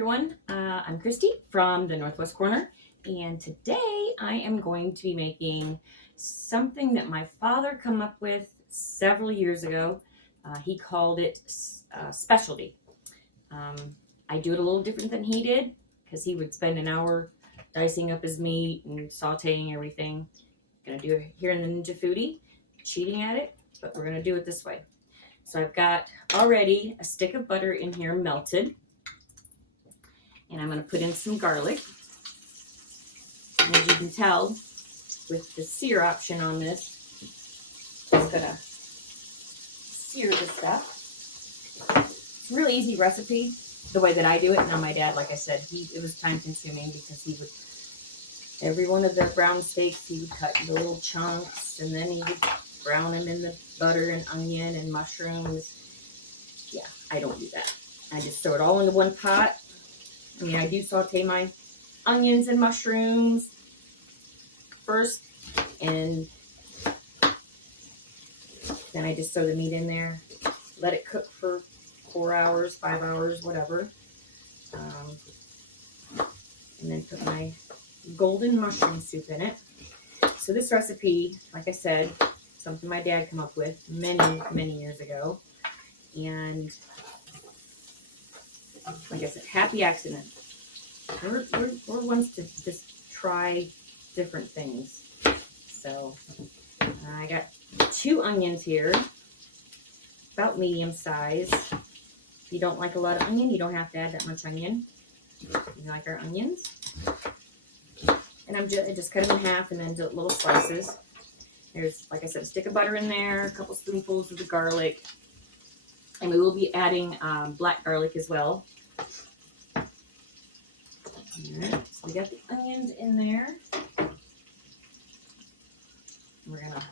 everyone. I'm Christy from the Northwest Corner, and today I am going to be making something that my father came up with several years ago. He called it specialty. I do it a little different than he did because he would spend an hour dicing up his meat and sauteing everything. Gonna do it here in the Ninja Foodie, cheating at it, but we're gonna do it this way. So I've got already a stick of butter in here melted. And I'm going to put in some garlic. And as you can tell, with the sear option on this, I'm going to sear this stuff. It's a really easy recipe, the way that I do it. Now my dad, like I said, it was time consuming because he would, every one of the brown steaks, he would cut into little chunks, and then he would brown them in the butter and onion and mushrooms. Yeah, I don't do that. I just throw it all into one pot. I mean, I do saute my onions and mushrooms first, and then I just throw the meat in there, let it cook for 4 hours, 5 hours, whatever, and then put my golden mushroom soup in it. So this recipe, like I said, something my dad came up with many, many years ago, and like I said, happy accident. We're ones to just try different things. So I got 2 onions here, about medium size. If you don't like a lot of onion, you don't have to add that much onion. You like our onions. And I just cut them in half and then do little slices. There's, like I said, a stick of butter in there, a couple spoonfuls of the garlic. And we will be adding black garlic as well. Alright, so we got the onions in there. We're going to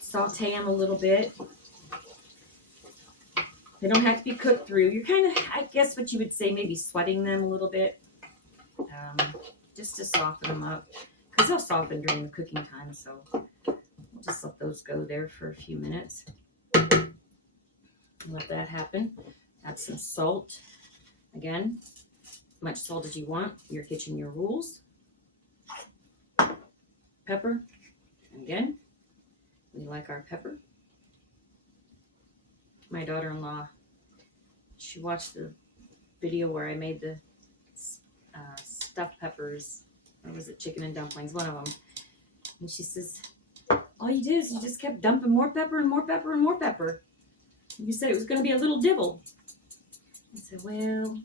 saute them a little bit. They don't have to be cooked through. You're kind of, I guess what you would say, maybe sweating them a little bit. Just to soften them up. Because they'll soften during the cooking time, so we'll just let those go there for a few minutes. Let that happen. Add some salt. Again, as much salt as you want. Your kitchen, your rules. Pepper. Again, we like our pepper. My daughter-in-law, she watched the video where I made the stuffed peppers. Or was it chicken and dumplings? One of them. And she says, all you did is you just kept dumping more pepper and more pepper and more pepper. You said it was going to be a little dibble. I said, well,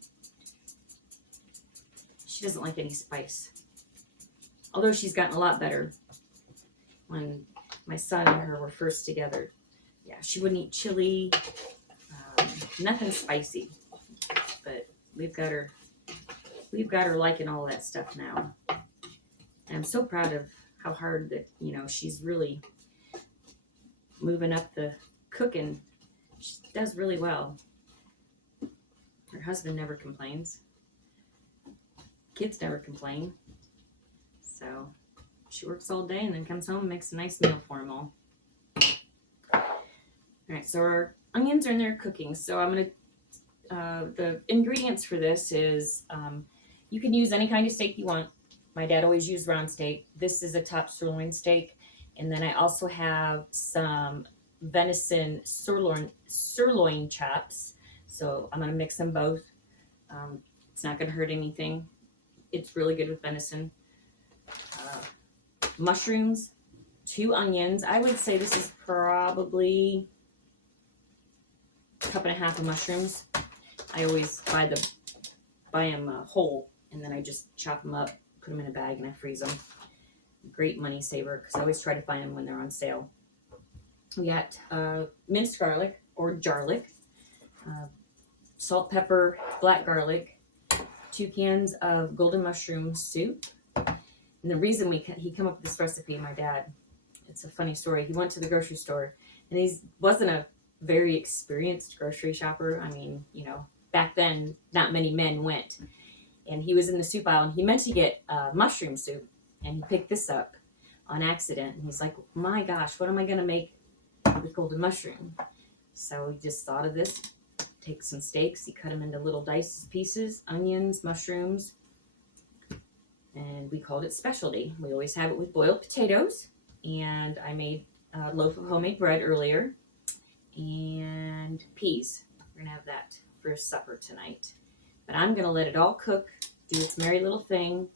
she doesn't like any spice. Although she's gotten a lot better. When my son and her were first together, yeah, she wouldn't eat chili, nothing spicy. But we've got her liking all that stuff now. And I'm so proud of how hard that, she's really moving up the cooking. She does really well. Her husband never complains. Kids never complain. So she works all day and then comes home and makes a nice meal for them all. All right, so our onions are in there cooking. So I'm going to, the ingredients for this is, you can use any kind of steak you want. My dad always used round steak. This is a top sirloin steak. And then I also have some venison sirloin chops. So I'm going to mix them both. It's not going to hurt anything. It's really good with venison. Mushrooms, 2 onions. I would say this is probably a cup and a half of mushrooms. I always buy them whole, and then I just chop them up, put them in a bag, and I freeze them. Great money saver because I always try to find them when they're on sale. We got minced garlic or jarlic, salt, pepper, black garlic, 2 cans of golden mushroom soup. And the reason he came up with this recipe, my dad, it's a funny story. He went to the grocery store, and he wasn't a very experienced grocery shopper. I mean, back then, not many men went. And he was in the soup aisle, and he meant to get mushroom soup, and he picked this up on accident. And he's like, my gosh, what am I going to make with golden mushroom? So he just thought of this, take some steaks, you cut them into little diced pieces, onions, mushrooms, and we called it specialty. We always have it with boiled potatoes, and I made a loaf of homemade bread earlier, and peas. We're gonna have that for supper tonight. But I'm gonna let it all cook, do its merry little thing.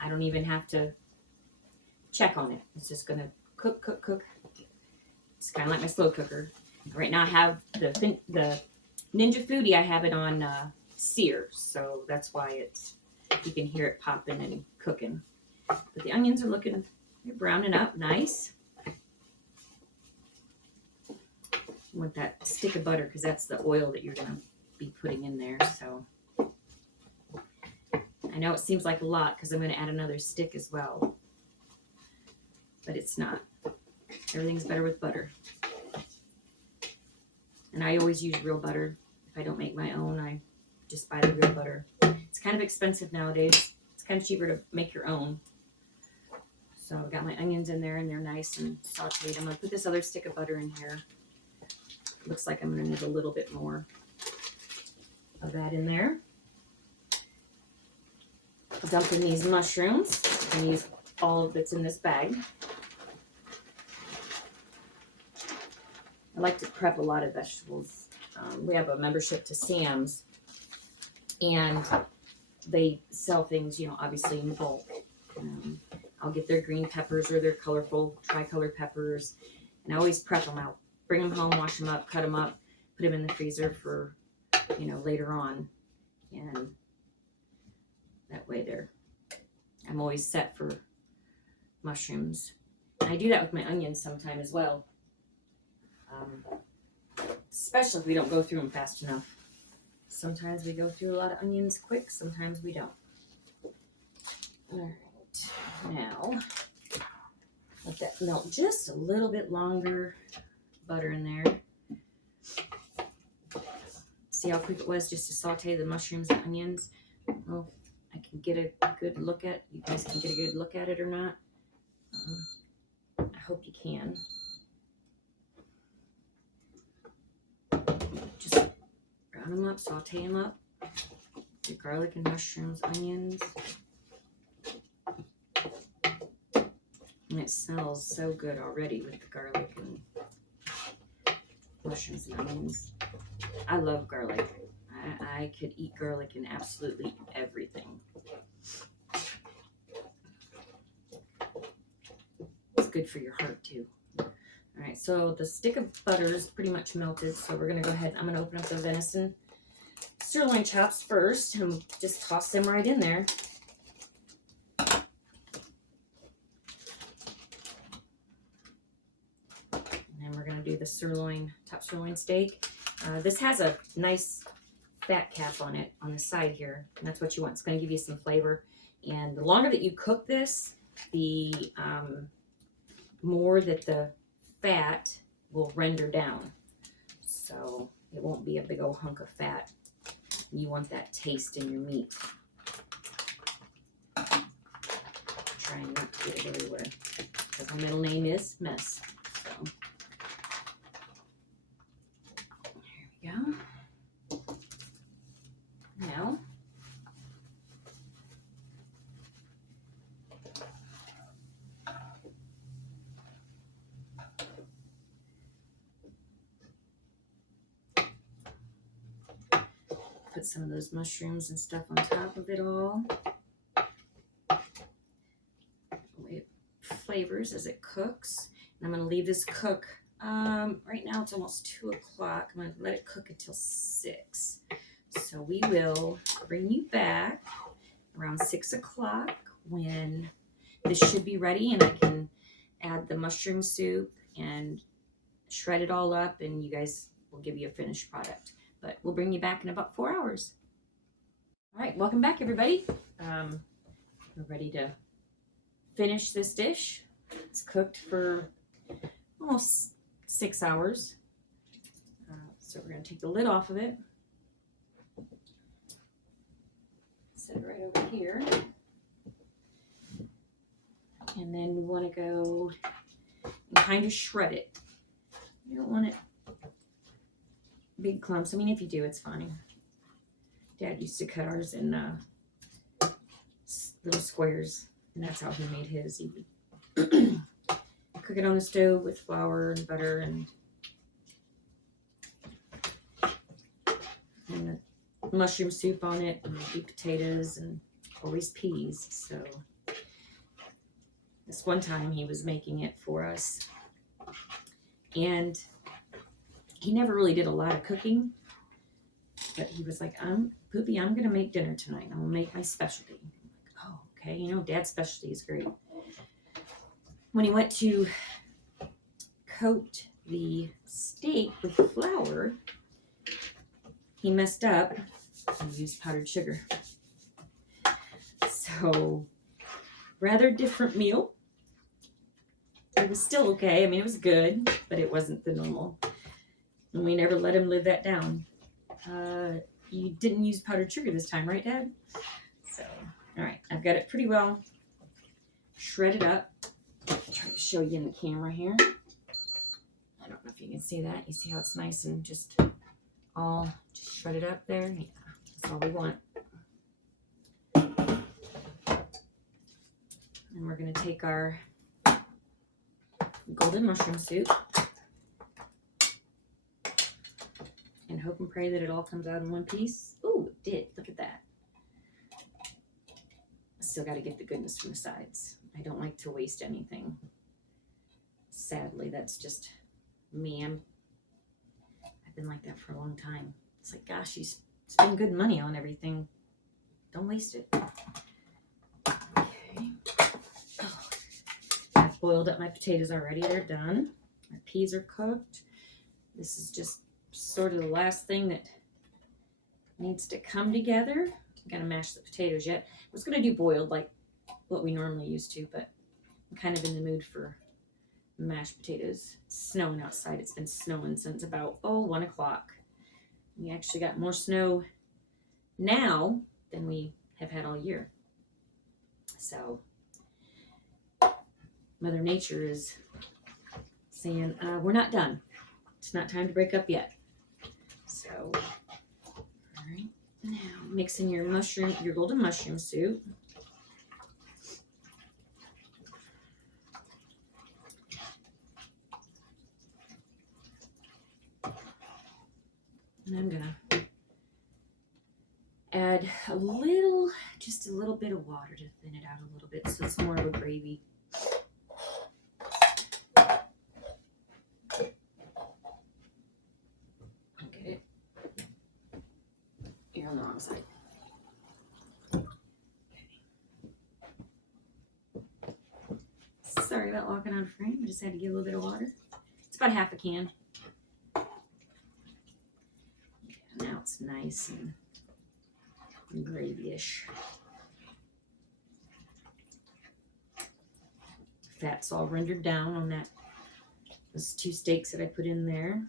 I don't even have to check on it. It's just gonna cook, cook, cook. It's kind of like my slow cooker. Right now I have the Ninja Foodi. I have it on sear, so that's why you can hear it popping and cooking. But the onions are they're browning up nice. You want that stick of butter because that's the oil that you're gonna be putting in there. So I know it seems like a lot because I'm gonna add another stick as well, but it's not. Everything's better with butter. And I always use real butter. If I don't make my own, I just buy the real butter. It's kind of expensive nowadays. It's kind of cheaper to make your own. So I've got my onions in there and they're nice and sauteed. I'm gonna put this other stick of butter in here. Looks like I'm gonna need a little bit more of that in there. I'll dump in these mushrooms and use all that's in this bag. I like to prep a lot of vegetables. We have a membership to Sam's, and they sell things, obviously in bulk. I'll get their green peppers or their colorful tricolor peppers, and I always prep them out. Bring them home, wash them up, cut them up, put them in the freezer for, later on. And that way I'm always set for mushrooms. And I do that with my onions sometime as well. Especially if we don't go through them fast enough. Sometimes we go through a lot of onions quick, sometimes we don't. All right, now let that melt just a little bit longer. Butter in there. See how quick it was just to saute the mushrooms and onions? Well, I can get a good look at, you guys can get a good look at it or not. I hope you can. Just brown them up, saute them up. The garlic and mushrooms, onions. And it smells so good already with the garlic and mushrooms and onions. I love garlic. I could eat garlic in absolutely everything. It's good for your heart too. All right, so the stick of butter is pretty much melted, so we're gonna go ahead. I'm gonna open up the venison sirloin chops first and just toss them right in there. Do the top sirloin steak. This has a nice fat cap on it on the side here, and that's what you want. It's going to give you some flavor. And the longer that you cook this, the more that the fat will render down. So it won't be a big old hunk of fat. You want that taste in your meat. Trying not to get it everywhere because my middle name is Mess. So. Go. Now, put some of those mushrooms and stuff on top of it all. It flavors as it cooks. And I'm going to leave this cook. Right now it's almost 2 o'clock. I'm going to let it cook until 6. So we will bring you back around 6 o'clock when this should be ready and I can add the mushroom soup and shred it all up, and you guys will give you a finished product. But we'll bring you back in about 4 hours. All right, welcome back everybody. We're ready to finish this dish. It's cooked for almost 6 hours. So we're going to take the lid off of it. Set it right over here. And then we want to go and kind of shred it. You don't want it big clumps. I mean, if you do, it's fine. Dad used to cut ours in little squares, and that's how he made his. He would cook it on the stove with flour and butter and mushroom soup on it, and maybe potatoes, and always peas. So this one time he was making it for us, and he never really did a lot of cooking, but he was like, Poopy, I'm gonna make dinner tonight. I'm gonna make my specialty. I'm like, oh, okay, you know, Dad's specialty is great. When he went to coat the steak with flour, he messed up and used powdered sugar. So, rather different meal. It was still okay. I mean, it was good, but it wasn't the normal. And we never let him live that down. You didn't use powdered sugar this time, right, Dad? So, all right. I've got it pretty well shredded up. I'll try to show you in the camera here. I don't know if you can see that. You see how it's nice and just all just shredded up there? Yeah, that's all we want. And we're going to take our golden mushroom soup and hope and pray that it all comes out in one piece. Ooh, it did. Look at that. I still got to get the goodness from the sides. I don't like to waste anything. Sadly, that's just me. I've been like that for a long time. It's like, gosh, you spend good money on everything. Don't waste it. Okay. Oh. I've boiled up my potatoes already. They're done. My peas are cooked. This is just sort of the last thing that needs to come together. I'm going to mash the potatoes yet. I was going to do boiled like what we normally used to, but I'm kind of in the mood for mashed potatoes. It's snowing outside. It's been snowing since about 1 o'clock. We actually got more snow now than we have had all year. So Mother Nature is saying, we're not done. It's not time to break up yet. So, all right. Now mix in your golden mushroom soup. And I'm gonna add just a little bit of water to thin it out a little bit so it's more of a gravy. Get it? You're on the wrong side. Okay. Sorry about walking on frame. I just had to get a little bit of water. It's about half a can. Now it's nice and gravy-ish. Fat's all rendered down on those 2 steaks that I put in there.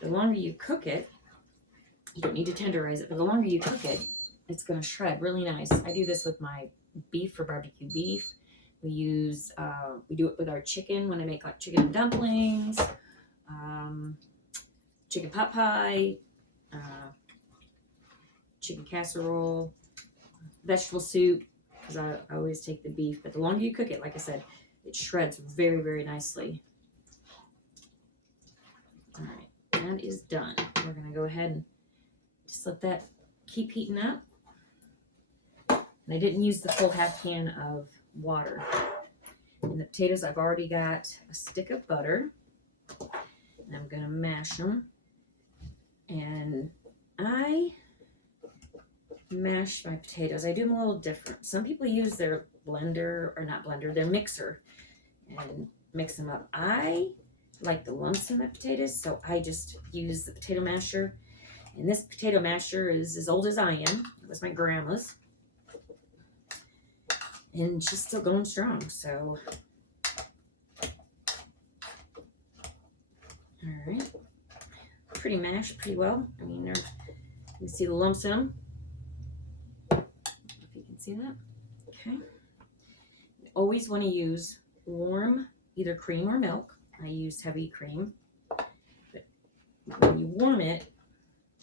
The longer you cook it, you don't need to tenderize it, but the longer you cook it, it's going to shred really nice. I do this with my beef for barbecue beef. We do it with our chicken when I make like chicken dumplings, chicken pot pie, chicken casserole, vegetable soup, because I always take the beef. But the longer you cook it, like I said, it shreds very, very nicely. All right, that is done. We're going to go ahead and just let that keep heating up. And I didn't use the full half can of water. And the potatoes, I've already got a stick of butter. And I'm going to mash them. And I mash my potatoes. I do them a little different. Some people use their their mixer and mix them up. I like the lumps in my potatoes, so I just use the potato masher. And this potato masher is as old as I am. It was my grandma's. And she's still going strong, so. All right. Pretty mashed pretty well. I mean, you can see the lumps in them. If you can see that. Okay. You always want to use warm, either cream or milk. I use heavy cream. But When you warm it,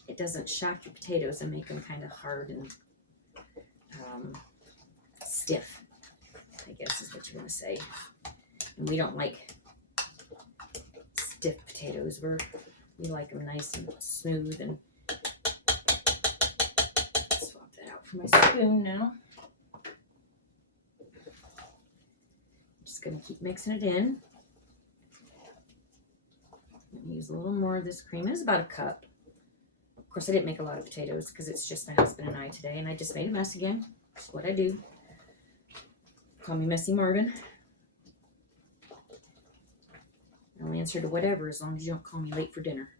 it doesn't shock your potatoes and make them kind of hard and stiff, I guess is what you want to say. And we don't like stiff potatoes. We like them nice and smooth. And swap that out for my spoon now. Just gonna keep mixing it in. I'm gonna use a little more of this cream. It's about a cup. Of course, I didn't make a lot of potatoes because it's just my husband and I today, and I just made a mess again. That's what I do. Call me Messy Marvin. I'll answer to whatever as long as you don't call me late for dinner.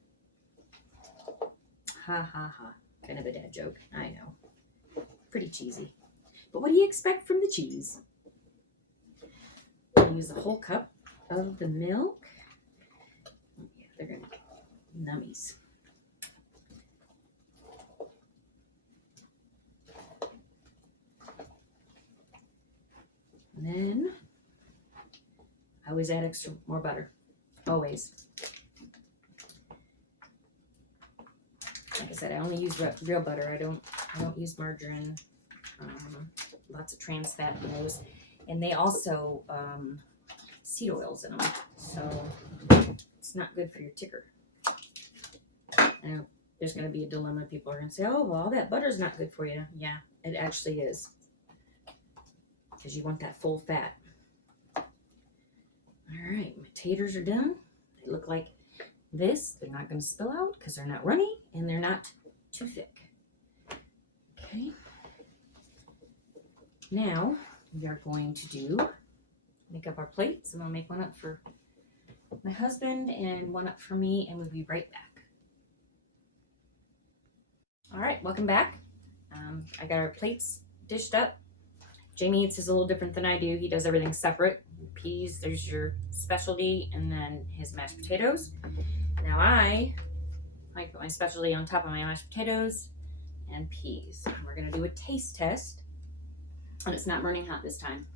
Ha ha ha. Kind of a dad joke. I know. Pretty cheesy. But what do you expect from the cheese? I'll use a whole cup of the milk. Yeah, they're going to nummies. And then I always add extra more butter. Always. Like I said, I only use real butter. I don't use margarine. Lots of trans fat in those, and they also seed oils in them, so it's not good for your ticker. I know there's going to be a dilemma. People are going to say, "Oh, well, all that butter's not good for you." Yeah, it actually is, because you want that full fat. All right, my taters are done. They look like this. They're not going to spill out because they're not runny and they're not too thick. Okay. Now we are going to make up our plates. I'm going to make one up for my husband and one up for me, and we'll be right back. All right, welcome back. I got our plates dished up. Jamie eats his a little different than I do. He does everything separate. Peas, there's your specialty, and then his mashed potatoes. Now I put my specialty on top of my mashed potatoes and peas. And we're gonna do a taste test, and it's not burning hot this time.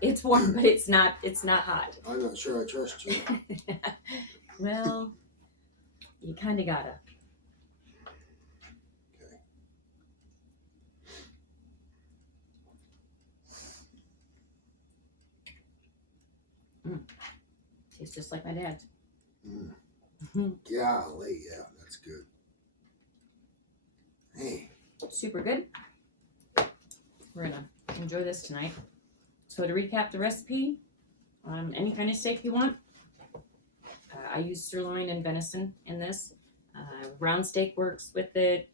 It's warm, but it's not hot. I'm not sure I trust you. Well, you kind of gotta. Tastes just like my dad's. Golly, yeah, that's good. Hey. Super good. We're gonna enjoy this tonight. So to recap the recipe, any kind of steak you want. I use sirloin and venison in this. Round steak works with it.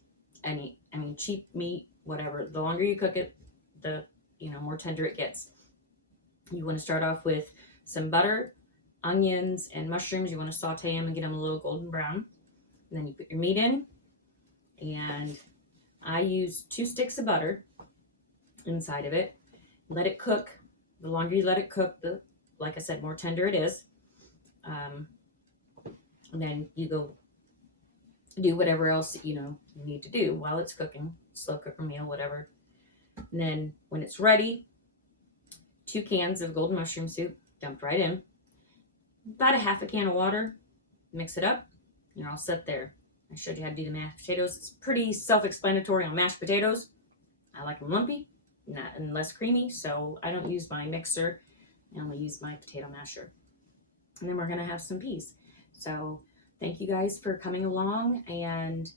Cheap meat, whatever. The longer you cook it, the more tender it gets. You want to start off with some butter, onions, and mushrooms. You want to saute them and get them a little golden brown. And then you put your meat in. And I use 2 sticks of butter inside of it. Let it cook. The longer you let it cook, the, like I said, more tender it is. And then you go do whatever else you need to do while it's cooking. Slow cooker meal, whatever. And then when it's ready, 2 cans of golden mushroom soup dumped right in. About a half a can of water. Mix it up. You're all set there. I showed you how to do the mashed potatoes. It's pretty self-explanatory on mashed potatoes. I like them lumpy and less creamy, so I don't use my mixer. I only use my potato masher. And then we're going to have some peas. So thank you guys for coming along and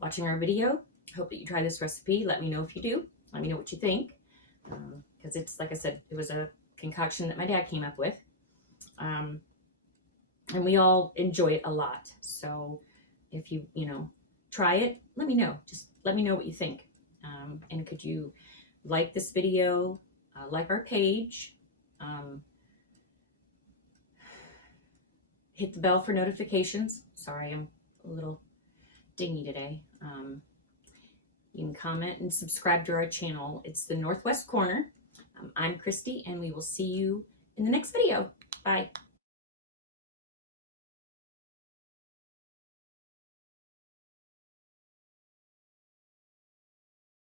watching our video. Hope that you try this recipe. Let me know if you do. Let me know what you think. Because it's, like I said, it was a concoction that my dad came up with. And we all enjoy it a lot. So if you try it, let me know. Just let me know what you think. And could you like this video, like our page, hit the bell for notifications. Sorry, I'm a little dingy today. You can comment and subscribe to our channel. It's the Northwest Corner. I'm Christy, and we will see you in the next video. Bye.